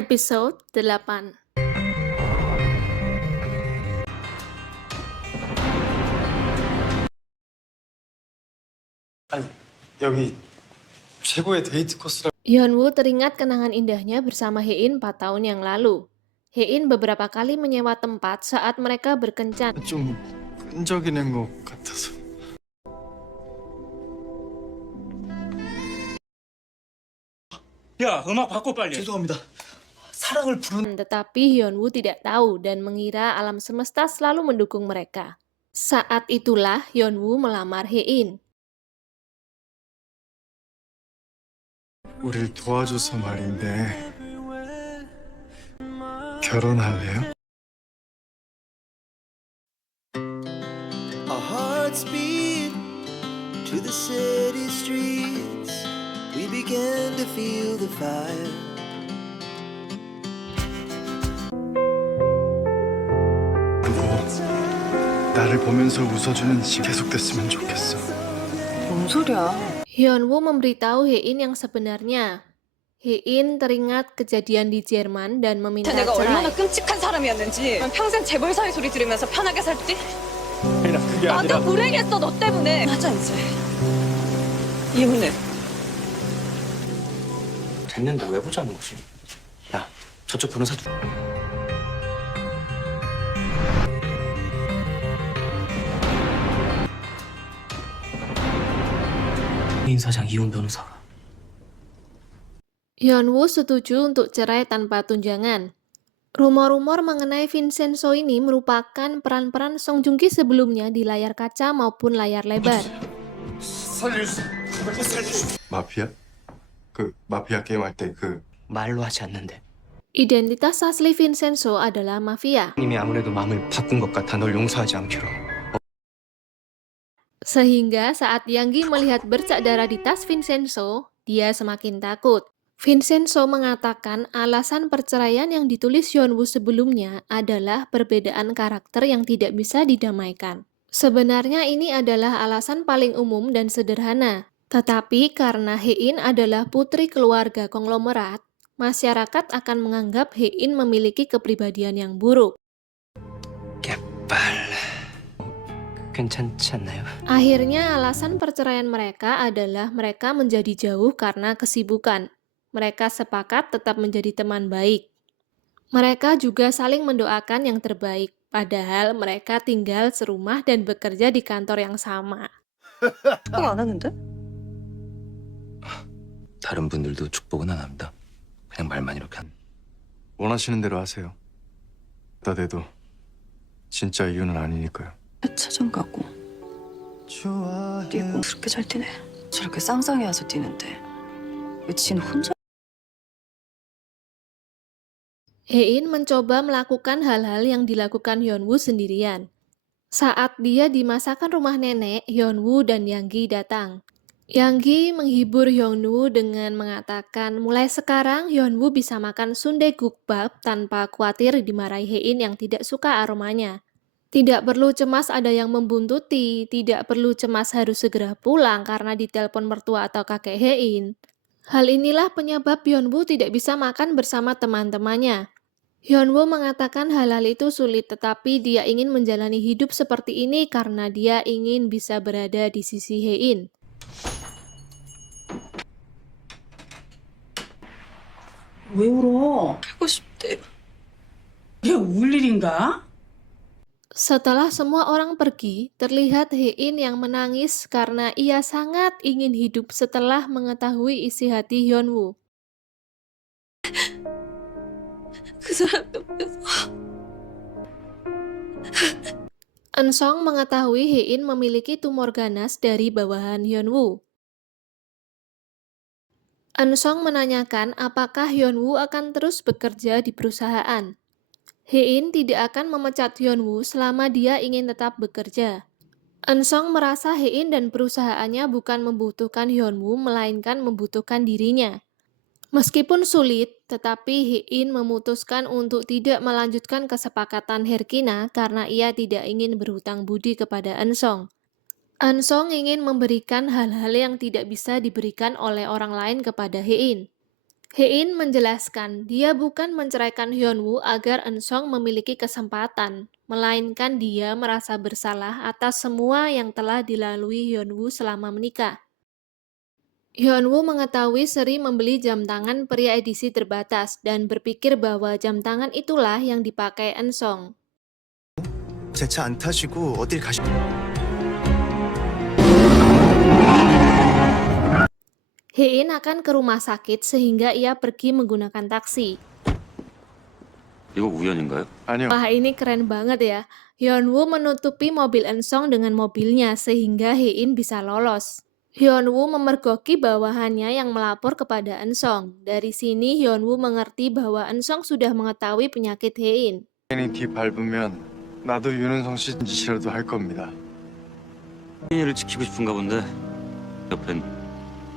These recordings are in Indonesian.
Episode 8. 아니, 여기 최고의 데이트 코스라. Hyunwoo teringat kenangan indahnya bersama Hae-in 4 tahun yang lalu. Hae-in beberapa kali menyewa tempat saat mereka berkencan. 좀 끈적이는 것 같아서. 야, 음악 바꿔 빨리. 죄송합니다. 사랑을 부르는 Tetapi Hyunwoo tidak tahu dan mengira alam semesta selalu mendukung mereka. Saat itulah Hyunwoo melamar Hae-in. 우릴 도와줘서 말인데 결혼할래요? Our hearts beat to the city streets. We began to feel the fire. 그리고 나를 보면서 웃어주는 시 계속됐으면 좋겠어. 뭔 소리야? Hyunwoo memberitahu Hae-in yang sebenarnya. Hae-in teringat kejadian di Jerman dan meminta 내가 얼마나 cerai. 끔찍한 사람이었는지 평생 재벌 사위 소리 들으면서 편하게 살지? 혜인아, 그게 나한테 아니라 불행했어 너 때문에. 하자 이제. 이혼해. 됐는데 왜 보자는 거지? 야, 저쪽 변호사도. 인 사장 이혼 변호사가. Hyunwoo setuju untuk cerai tanpa tunjangan. Rumor-rumor mengenai Vincenzo ini merupakan peran-peran Song Joong Ki sebelumnya di layar kaca maupun layar lebar. 마피아? 그 마피아 게임 할 때 그 말로 하지 않는데. Identitas asli Vincenzo adalah mafia, 님이 아무래도 마음을 바꾼 것 같아 널 용서하지 않기로. sehingga saat Yang Gi melihat bercak darah di tas Vincenzo, dia semakin takut. Vincenzo mengatakan alasan perceraian yang ditulis Hyunwoo sebelumnya adalah perbedaan karakter yang tidak bisa didamaikan. Sebenarnya ini adalah alasan paling umum dan sederhana. Tetapi karena Hae-in adalah putri keluarga konglomerat, masyarakat akan menganggap Hae-in memiliki kepribadian yang buruk. 개빨. 괜찮지 않나요? Akhirnya alasan perceraian mereka adalah mereka menjadi jauh karena kesibukan. Mereka sepakat tetap menjadi teman baik. Mereka juga saling mendoakan yang terbaik, padahal mereka tinggal serumah dan bekerja di kantor yang sama. 축복 안 하는데? 다른 분들도 축복은 안 합니다. 그냥 말만 이렇게 한. 원하시는 대로 하세요. 나 돼도 진짜 이유는 아니니까요. 회차장 가고 뛰고 그렇게 잘 뛰네. 저렇게 쌍쌍이 와서 뛰는데 왜 지는 혼자? Hae-in mencoba melakukan hal-hal yang dilakukan Hyunwoo sendirian. Saat dia di masakan rumah nenek, Hyunwoo dan Yang Gi datang. Yang Gi menghibur Hyunwoo dengan mengatakan mulai sekarang Hyunwoo bisa makan sundae-gukbap tanpa khawatir dimarahi Hae-in yang tidak suka aromanya. Tidak perlu cemas ada yang membuntuti, tidak perlu cemas harus segera pulang karena ditelepon mertua atau kakek Hae-in. Hal inilah penyebab Hyunwoo tidak bisa makan bersama teman-temannya. Hyunwoo mengatakan hal-hal itu sulit, tetapi dia ingin menjalani hidup seperti ini karena dia ingin bisa berada di sisi Hae-in. 왜 울어? 하고 싶대. 이게 울 일인가? Setelah semua orang pergi, terlihat Hae-in yang menangis karena ia sangat ingin hidup setelah mengetahui isi hati Hyunwoo. 그 사람 옆에서 Eun-song mengetahui Hae-in memiliki tumor ganas dari bawahan Hyunwoo. Eun-song menanyakan apakah Hyunwoo akan terus bekerja di perusahaan. Hae-in tidak akan memecat Hyunwoo selama dia ingin tetap bekerja. Eun-song merasa Hae-in dan perusahaannya bukan membutuhkan Hyunwoo, melainkan membutuhkan dirinya. Meskipun sulit, tetapi Hae-in memutuskan untuk tidak melanjutkan kesepakatan Herkina karena ia tidak ingin berhutang budi kepada Eun-song. Eun-song ingin memberikan hal-hal yang tidak bisa diberikan oleh orang lain kepada Hae-in. Hein menjelaskan dia bukan menceraikan Hyunwoo agar Eun-sung memiliki kesempatan, melainkan dia merasa bersalah atas semua yang telah dilalui Hyunwoo selama menikah. Hyunwoo mengetahui Seri membeli jam tangan pria edisi terbatas dan berpikir bahwa jam tangan itulah yang dipakai Eun-sung. 제 차 안 타시고 어딜 가시... Hein akan ke rumah sakit sehingga ia pergi menggunakan taksi. 이거 우연인가요? 아니요. Wah, ini keren banget ya. Hyunwoo menutupi mobil Eun-sung dengan mobilnya sehingga Hein bisa lolos. Hyunwoo memergoki bawahannya yang melapor kepada Eun-sung. Dari sini Hyunwoo mengerti bahwa Eun-sung sudah mengetahui penyakit Hein. 괜히 뒤 밟으면 나도 윤은성 씨 짓이라도 할 겁니다. 혜인이를 지키고 싶은가 본데 옆엔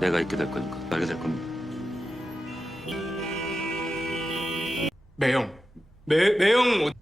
내가 있게 될 거니까 알게 될 겁니다. 매형. 매형.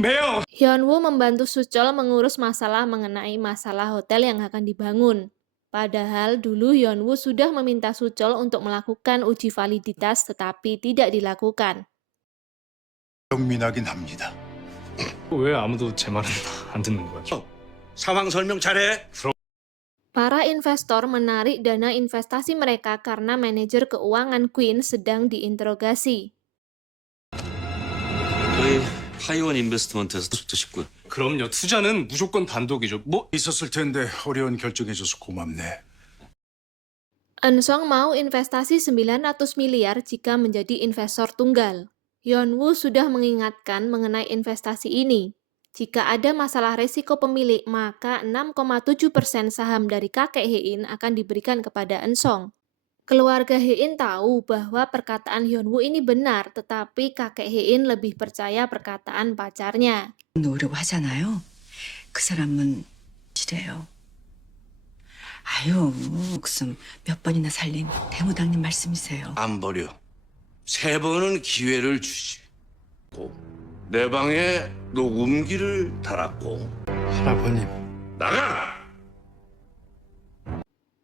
매형. Hyunwoo membantu Suchol mengurus masalah mengenai masalah hotel yang akan dibangun. Padahal dulu Hyunwoo sudah meminta Suchol untuk melakukan uji validitas tetapi tidak dilakukan. 영민하긴 합니다. 왜 아무도 제 말은 안 듣는 거야? 상황 설명 잘해. Para investor menarik dana investasi mereka karena manajer keuangan Queen sedang diinterogasi. 저희 하이원 인베스트먼트에서 소식도 싶고요. 그럼요. 투자는 무조건 단독이죠. 뭐 있었을 텐데 어려운 결정해줘서 고맙네. Eun-sung mau investasi 900 miliar jika menjadi investor tunggal. Hyunwoo sudah mengingatkan mengenai investasi ini. Jika ada masalah resiko pemilik, maka 6,7% saham dari kakek Hein akan diberikan kepada Eun-sung. Keluarga Hein tahu bahwa perkataan Hyunwoo ini benar, tetapi kakek Hein lebih percaya perkataan pacarnya. 놓으려고 하잖아요. 그 사람은 이래요. 아유, 목숨 몇 번이나 살린 대무당님 말씀이세요. 안 버려. 3번은 기회를 주지. 내 방에 녹음기를 달았고. 할아버님. 나가!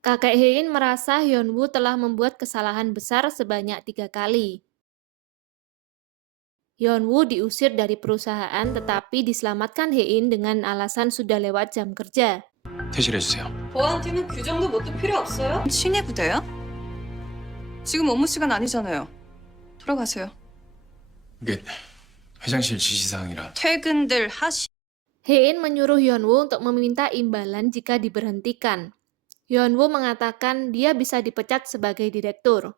Kakek Hein merasa Hyunwoo telah membuat kesalahan besar sebanyak 3 kali. Hyunwoo diusir dari perusahaan tetapi diselamatkan Hein dengan alasan sudah lewat jam kerja. 퇴실해주세요. 보안팀은 규정도 뭣도 필요 없어요? 신예 부대요? 지금 업무 시간 아니잖아요. 돌아가세요. 이게 회장실 지시사항이라. 퇴근들 하시. Hein menyuruh Hyunwoo untuk meminta imbalan jika diberhentikan. Hyunwoo mengatakan dia bisa dipecat sebagai direktur.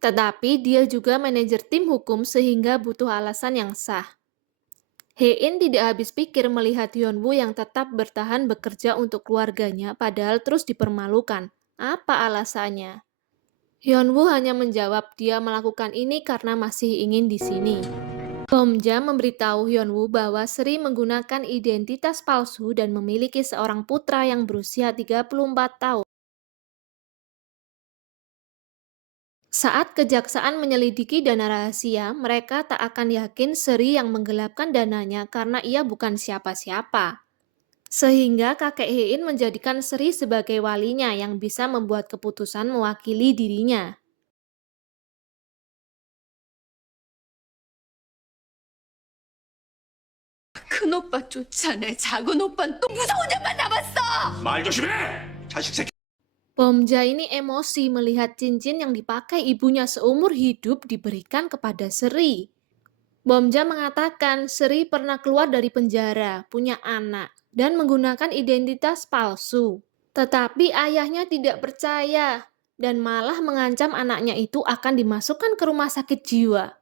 Tetapi dia juga manajer tim hukum sehingga butuh alasan yang sah. Hein tidak habis pikir melihat Hyunwoo yang tetap bertahan bekerja untuk keluarganya padahal terus dipermalukan. Apa alasannya? Hyunwoo hanya menjawab dia melakukan ini karena masih ingin di sini. Bomja memberitahu Hyunwoo bahwa Seri menggunakan identitas palsu dan memiliki seorang putra yang berusia 34 tahun. Saat kejaksaan menyelidiki dana rahasia, mereka tak akan yakin Seri yang menggelapkan dananya karena ia bukan siapa-siapa. Sehingga kakek Hein menjadikan Seri sebagai walinya yang bisa membuat keputusan mewakili dirinya. 큰 오빠 쫓아내 작은 오빠는 또 무서운 년만 남았어. 말 조심해! 자식 새끼. Bomja ini emosi melihat cincin yang dipakai ibunya seumur hidup diberikan kepada Seri. Bomja mengatakan Seri pernah keluar dari penjara, punya anak, dan menggunakan identitas palsu. Tetapi ayahnya tidak percaya dan malah mengancam anaknya itu akan dimasukkan ke rumah sakit jiwa.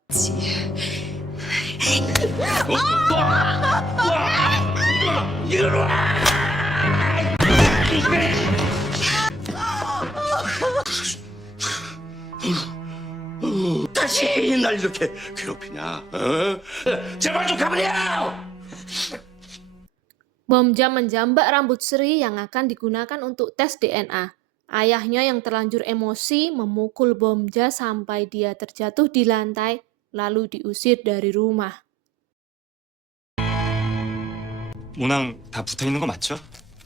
다시 날 이렇게 괴롭히냐? 어? 제발 좀 가버려! Bomja menjambak rambut Seri yang akan digunakan untuk tes DNA. Ayahnya yang terlanjur emosi memukul Bomja sampai dia terjatuh di lantai, lalu diusir dari rumah. 문항 다 붙어 있는 거 맞죠?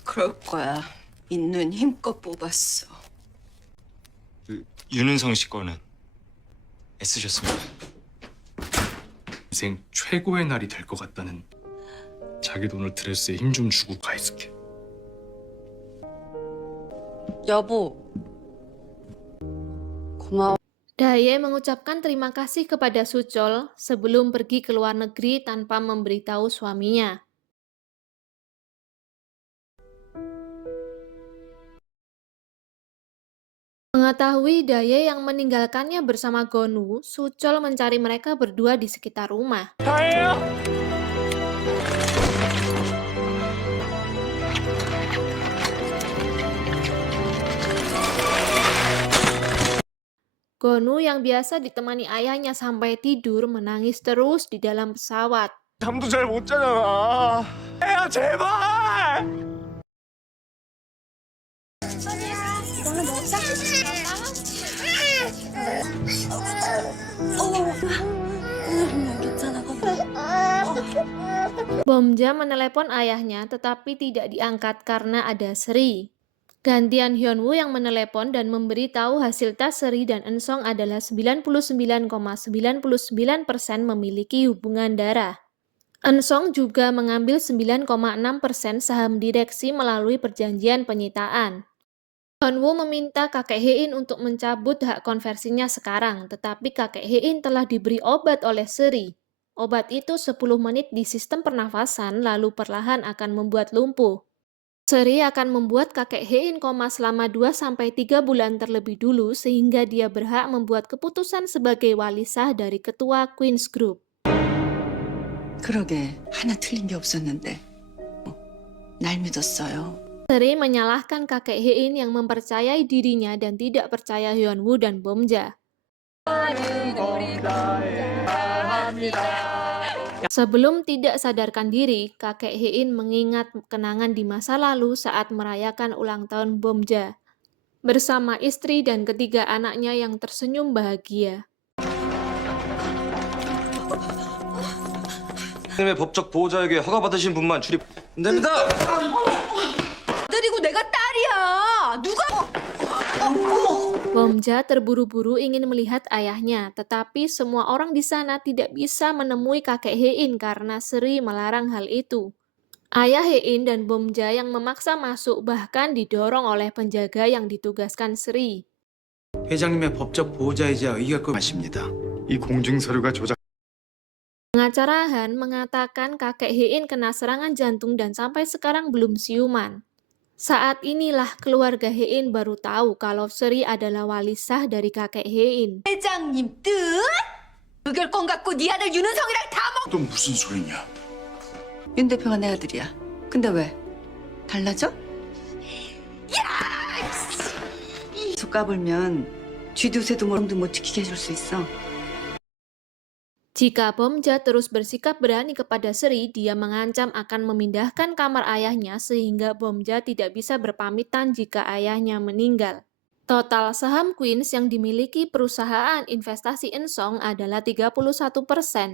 그럴 거야. 있는 힘껏 뽑았어. 그 윤은성 씨 거는 애쓰셨습니다. 인생 최고의 날이 될 것 같다는 자기 돈을 드레스에 힘 좀 주고 가 있을게. 여보. 고마워. Daye mengucapkan terima kasih kepada Suchol sebelum pergi ke luar negeri tanpa memberitahu suaminya. Mengetahui Daye yang meninggalkannya bersama Gonu, Suchol mencari mereka berdua di sekitar rumah. Gonu yang biasa ditemani ayahnya sampai tidur menangis terus di dalam pesawat. 잠도 잘 못 자잖아. 애야 제발. Bomja menelepon ayahnya tetapi tidak diangkat karena ada Seri. Gantian Hyunwoo yang menelepon dan memberitahu hasil tes Seri dan Eun-sung adalah 99,99% memiliki hubungan darah. Eun-sung juga mengambil 9,6% saham direksi melalui perjanjian penyitaan. Hyunwoo meminta kakek Hae-in untuk mencabut hak konversinya sekarang, tetapi kakek Hae-in telah diberi obat oleh Seri. Obat itu 10 menit di sistem pernafasan lalu perlahan akan membuat lumpuh. Seri akan membuat kakek Hae-in koma selama 2-3 bulan terlebih dulu sehingga dia berhak membuat keputusan sebagai wali sah dari ketua Queen's Group. 그러게 하나 틀린 게 없었는데. 날 믿었어요. Seri menyalahkan kakek Hae-in yang mempercayai dirinya dan tidak percaya Hyunwoo dan Bomja. Sebelum tidak sadarkan diri, kakek Hae-in mengingat kenangan di masa lalu saat merayakan ulang tahun Bomja bersama istri dan ketiga anaknya yang tersenyum bahagia. 님의 법적 보호자에게 허가받으신 분만 출입 됩니다. 아들이고 내가 딸이야. 누가? Bomja terburu-buru ingin melihat ayahnya, tetapi semua orang di sana tidak bisa menemui kakek Hae-in karena Seri melarang hal itu. Ayah Hae-in dan Bomja yang memaksa masuk bahkan didorong oleh penjaga yang ditugaskan Seri. 회장님의 법적 보호자이자 의결권하십니다. 이 공증서류가 조작. Pengacara Han mengatakan kakek Hae-in kena serangan jantung dan sampai sekarang belum siuman. Saat inilah keluarga Hae-in baru tahu kalau Seri adalah wali sah dari kakek Hae-in. 회장님 뜻? 의결권 갖고 네 아들 윤은성이랑 다 먹. 또 무슨 소리냐? 윤 대표가 내 아들이야. 근데 왜? 달라져? 속 까불면 쥐도 새도 모름도 못 지키게 해줄 수 있어. Jika Bomja terus bersikap berani kepada Seri, dia mengancam akan memindahkan kamar ayahnya sehingga Bomja tidak bisa berpamitan jika ayahnya meninggal. Total saham Queens yang dimiliki perusahaan investasi Eun-sung adalah 31%,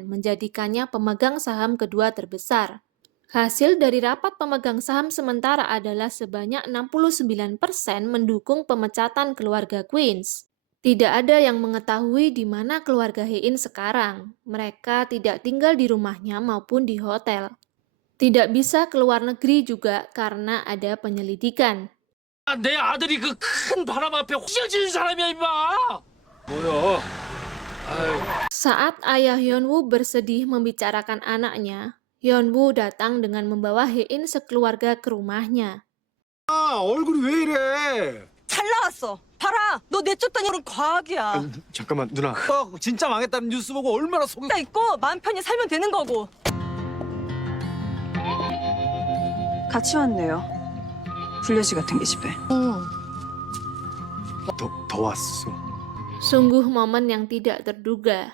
menjadikannya pemegang saham kedua terbesar. Hasil dari rapat pemegang saham sementara adalah sebanyak 69% mendukung pemecatan keluarga Queens. Tidak ada yang mengetahui di mana keluarga Hae-in sekarang. Mereka tidak tinggal di rumahnya maupun di hotel. Tidak bisa keluar negeri juga karena ada penyelidikan. 내 아들이 그 큰 바람 앞에 휘어지는 사람이야 임마. 뭐야? Saat ayah Hyunwoo bersedih membicarakan anaknya, Hyunwoo datang dengan membawa Hae-in sekeluarga ke rumahnya. 아, 얼굴이 왜 이래? 잘 나왔어. 봐라. 너 내쫓다니 그런 과학이야. 잠깐만 누나. 진짜 망했다는 뉴스 보고 얼마나 속이 다 있고 마음 편히 살면 되는 거고. 같이 왔네요. 불려지 같은 게 집에. 더 왔어. Sungguh momen yang tidak terduga.